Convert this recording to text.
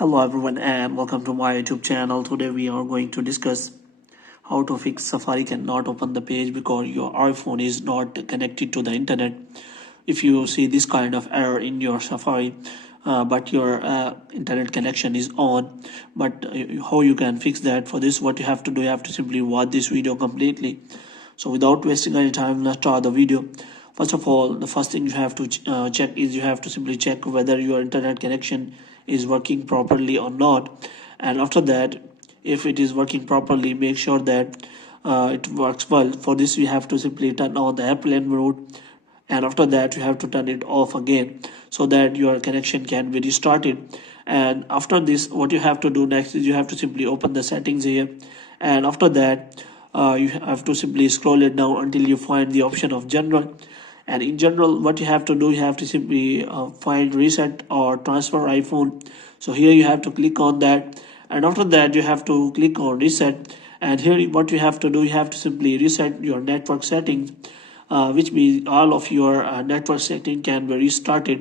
Hello everyone and welcome to my YouTube channel. Today we are going to discuss how to fix Safari cannot open the page because your iPhone is not connected to the internet. If you see this kind of error in your Safari but your internet connection is on, but how you can fix that? For this, what you have to do, you have to simply watch this video completely. So without wasting any time, let's start the video. First of all, the first thing you have to check is you have to simply check whether your internet connection is working properly or not. And after that, if it is working properly, make sure that it works well. For this, you have to simply turn on the airplane mode, and after that you have to turn it off again so that your connection can be restarted. And after this, what you have to do next is you have to simply open the settings here, and after that you have to simply scroll it down until you find the option of general. And in general, what you have to do, you have to simply find reset or transfer iPhone. So here you have to click on that, and after that you have to click on reset. And here what you have to do, you have to simply reset your network settings, which means all of your network setting can be restarted.